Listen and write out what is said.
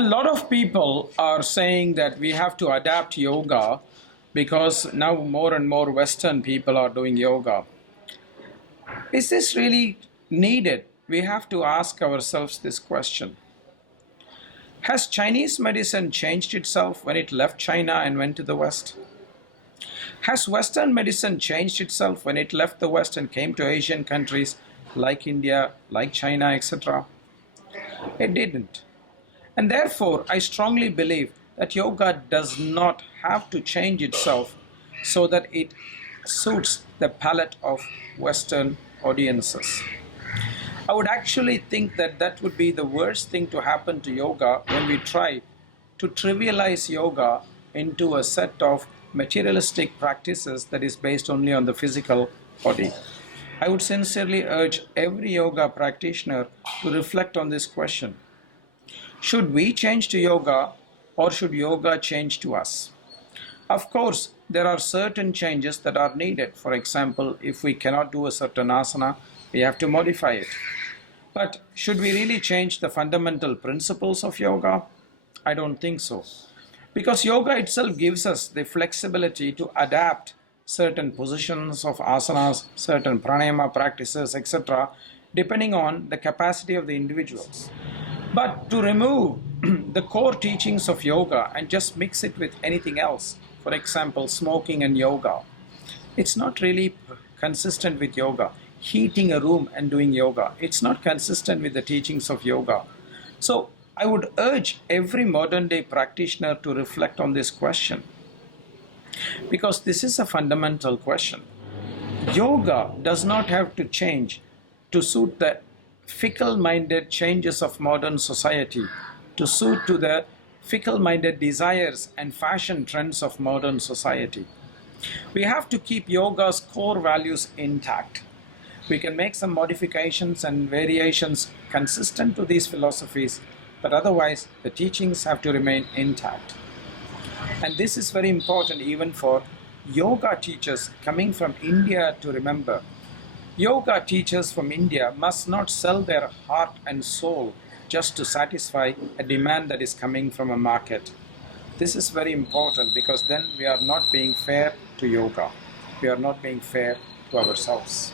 lot of people are saying that we have to adapt yoga because now more and more Western people are doing yoga. Is this really needed? We have to ask ourselves this question. Has Chinese medicine changed itself when it left China and went to the West? Has Western medicine changed itself when it left the West and came to Asian countries like India, like China, etc.? It didn't. And therefore, I strongly believe that yoga does not have to change itself so that it suits the palate of Western audiences. I would actually think that that would be the worst thing to happen to yoga when we try to trivialize yoga into a set of materialistic practices that is based only on the physical body. I would sincerely urge every yoga practitioner to reflect on this question. Should we change to yoga or should yoga change to us? Of course, there are certain changes that are needed. For example, if we cannot do a certain asana, we have to modify it. But should we really change the fundamental principles of yoga? I don't think so. Because yoga itself gives us the flexibility to adapt certain positions of asanas, certain pranayama practices, etc., depending on the capacity of the individuals. But to remove the core teachings of yoga and just mix it with anything else, for example, smoking and yoga, it's not really consistent with yoga. Heating a room and doing yoga, it's not consistent with the teachings of yoga. So I would urge every modern day practitioner to reflect on this question, because this is a fundamental question. Yoga does not have to change to suit the fickle-minded changes of modern society, to suit to the fickle-minded desires and fashion trends of modern society. We have to keep yoga's core values intact. We can make some modifications and variations consistent to these philosophies, but otherwise the teachings have to remain intact. And this is very important even for yoga teachers coming from India to remember. Yoga teachers from India must not sell their heart and soul just to satisfy a demand that is coming from a market. This is very important because then we are not being fair to yoga. We are not being fair to ourselves.